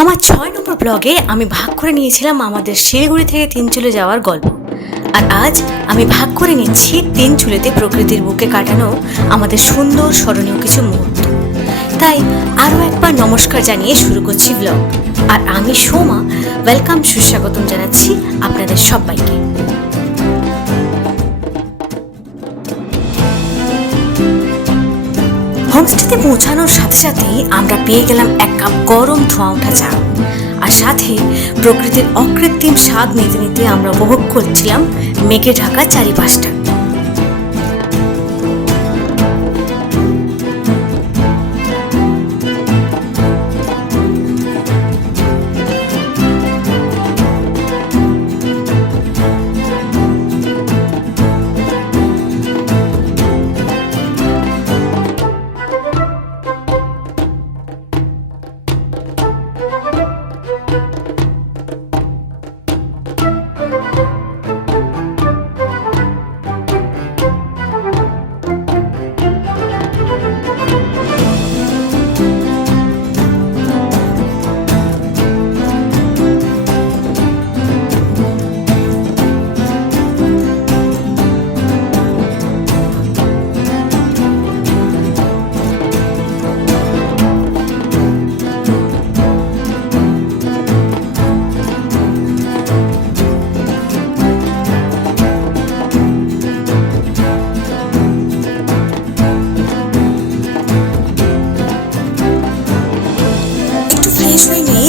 আমার ৬ নম্বর ব্লগে আমি ভাগ করে নিয়েছিলাম আমাদের শিলিগুড়ি থেকে তিনচুলে যাওয়ার গল্প। আর আজ আমি ভাগ করে নিচ্ছি তিনচুলেতে প্রকৃতির বুকে কাটানো আমাদের সুন্দর স্মরণীয় কিছু মুহূর্ত। তাই আরও একবার নমস্কার জানিয়ে শুরু করছি ব্লগ। আর আমি সোমা ওয়েলকাম, সুস্বাগতম জানাচ্ছি আপনাদের সবাইকে। হোমস্টেতে পৌঁছানোর সাথে সাথেই আমরা পেয়ে গেলাম এক কাপ গরম ধোঁয়া ওঠা চা, আর সাথে প্রকৃতির অকৃত্রিম স্বাদ নিতে নিতে আমরা উপভোগ করছিলাম মেঘে ঢাকা চারিপাশটা।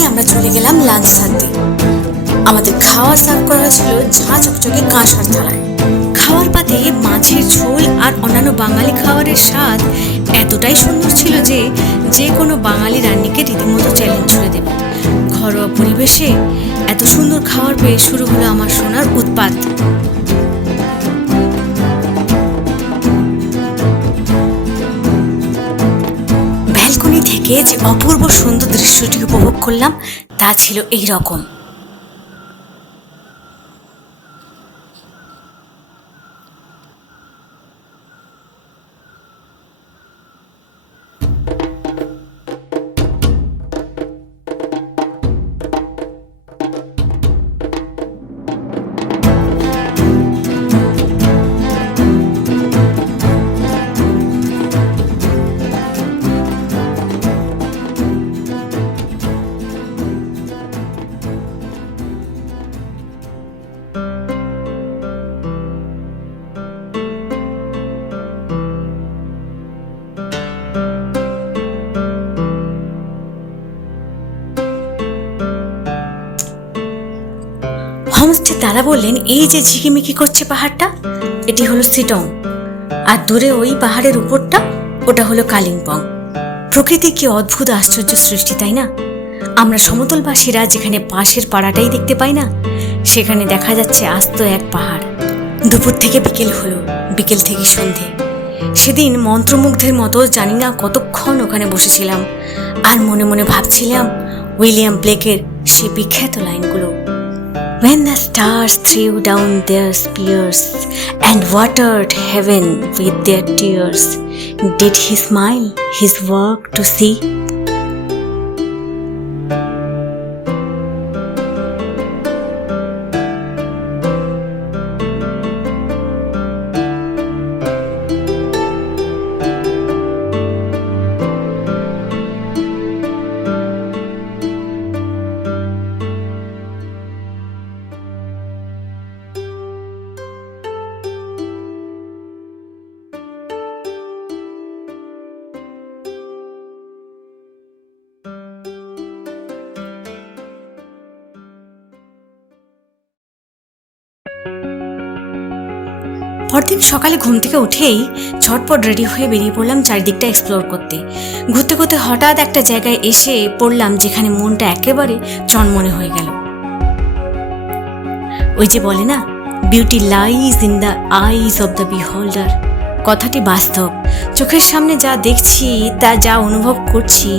আমরা চলে গেলাম লাঞ্চ সারতে। আমাদের খাওয়ার সার্ভ করা হয়েছিল ঝাঁ চকচকে কাঁসার থালায়। খাওয়ার পাতে মাছের ঝোল আর অন্যান্য বাঙালি খাবারের স্বাদ এতটাই সুন্দর ছিল যে যে কোনো বাঙালি রান্নিকে রীতিমতো চ্যালেঞ্জ ছুড়ে দেবে। ঘরোয়া পরিবেশে এত সুন্দর খাবার পেয়ে শুরু হলো আমার সোনার উৎপাত। ব্যালকনি থেকে যে অপূর্ব সুন্দর দৃশ্যটি উপভোগ করলাম তা ছিল এই রকম। হোমস্টে তারা বললেন, এই যে ঝিকিমিকি করছে পাহাড়টা, এটি হলো সিটং, আর দূরে ওই পাহাড়ের উপরটা ওটা হলো কালিম্পং। প্রকৃতি কি অদ্ভুত আশ্চর্য সৃষ্টি, তাই না? আমরা সমতলবাসীরা যেখানে পাশের পাড়াটাই দেখতে পাই না, সেখানে দেখা যাচ্ছে আস্ত এক পাহাড়। দুপুর থেকে বিকেল হলো, বিকেল থেকে সন্ধে। সেদিন মন্ত্রমুগ্ধের মতো জানি না কতক্ষণ ওখানে বসেছিলাম আর মনে মনে ভাবছিলাম উইলিয়াম ব্লেকের সেই বিখ্যাত লাইনগুলো। When the stars threw down their spears and watered heaven with their tears, did he smile his work to see? পরদিন সকালে ঘুম থেকে উঠেই ঝটপট রেডি হয়ে বেরিয়ে পড়লাম চারিদিকটা এক্সপ্লোর করতে। ঘুরতে ঘুরতে হঠাৎ একটা জায়গায় এসে পড়লাম যেখানে মনটা একেবারে চনমনে হয়ে গেল। ওই যে বলে না, beauty lies in the eyes of the বিহোল্ডার, কথাটি বাস্তব। চোখের সামনে যা দেখছি, তা যা অনুভব করছি,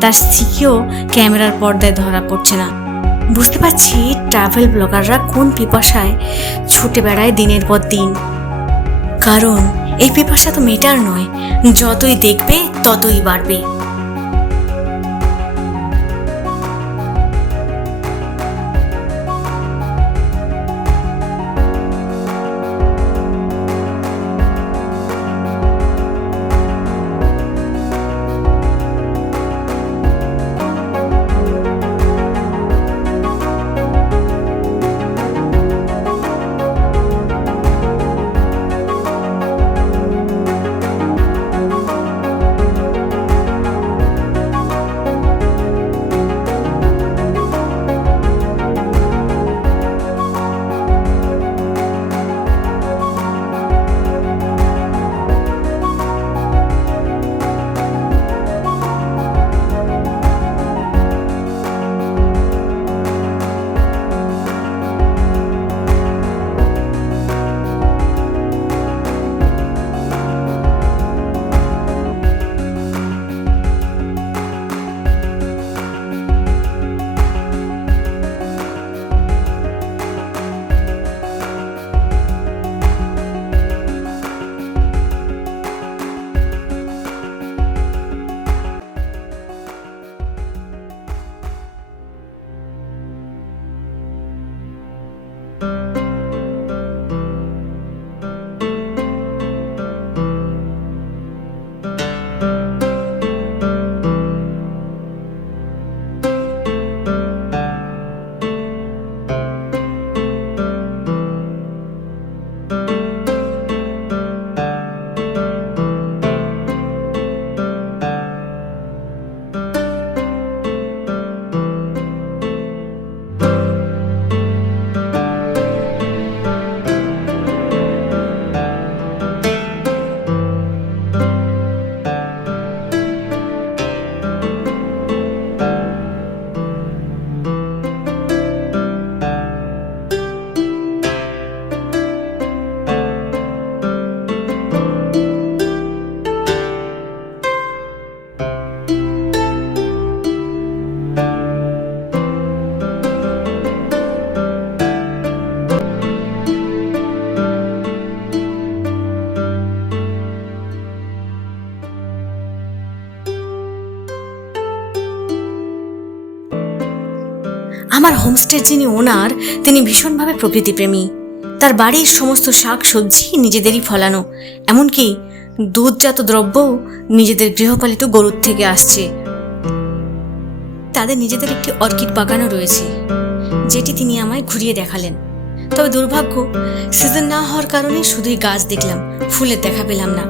তার স্মৃতিও ক্যামেরার পর্দায় ধরা পড়ছে না। বুঝতে পারছি ট্রাভেল ব্লগাররা কোন পিপাসায় ছুটে বেড়ায় দিনের পর দিন। কারণ এই পিপাসা তো মেটার নয়, যতই দেখবে ততই বাড়বে। আমার হোমস্টের যিনি ওনার, তিনি ভীষণভাবে প্রকৃতিপ্রেমী। তার বাড়ির সমস্ত শাক সবজি নিজেদেরই ফলানো, এমনকি দুধজাত দ্রব্যও নিজেদের গৃহপালিত গরুর থেকে আসছে। তাদের নিজেদের একটি অর্কিড বাগানও রয়েছে, যেটি তিনি আমায় ঘুরিয়ে দেখালেন। তবে দুর্ভাগ্য, সিজন না হওয়ার কারণে শুধুই গাছ দেখলাম, ফুলের দেখা পেলাম না।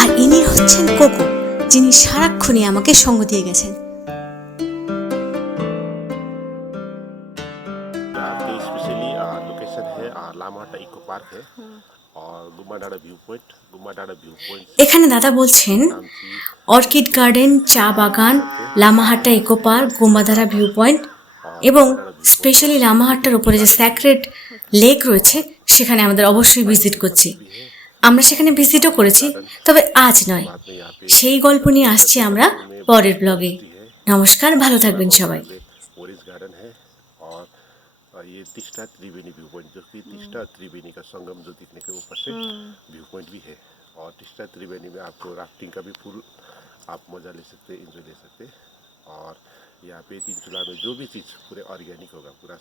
আর ইনি হচ্ছেন কোকো, যিনি সারাক্ষণই আমাকে সঙ্গ দিয়ে গেছেন। आपके स्पेशली लोकेशन है लामाहाटा इको पार्क है और गुम्बाडाड़ा व्यू पॉइंट এখানে দাদা বলছেন অর্কিড গার্ডেন, চা বাগান, Lamahatta eco park, Gomadhara view point এবং স্পেশালি লামাহাট্টার উপরে যে স্যাক্রেড লেক রয়েছে, সেখানে আমাদের অবশ্যই ভিজিট করছি। আমরা সেখানে ভিজিটও করেছি, তবে আজ নয়। সেই গল্প নিয়ে আসছি আমরা পরের ব্লগে। নমস্কার, ভালো থাকবেন সবাই। ओरिस गार्डन है और ये तिस्टा त्रिवेणी व्यू पॉइंट, जो कि तिस्टा त्रिवेणी का संगम जो दिखने के ऊपर से व्यू पॉइंट भी है। और तिस्टा त्रिवेणी में आपको राफ्टिंग का भी फुल आप मज़ा ले सकते, एंजॉय ले सकते। और यहाँ पे तीन चूल्हा में जो भी चीज़ पूरे ऑर्गेनिक होगा, पूरा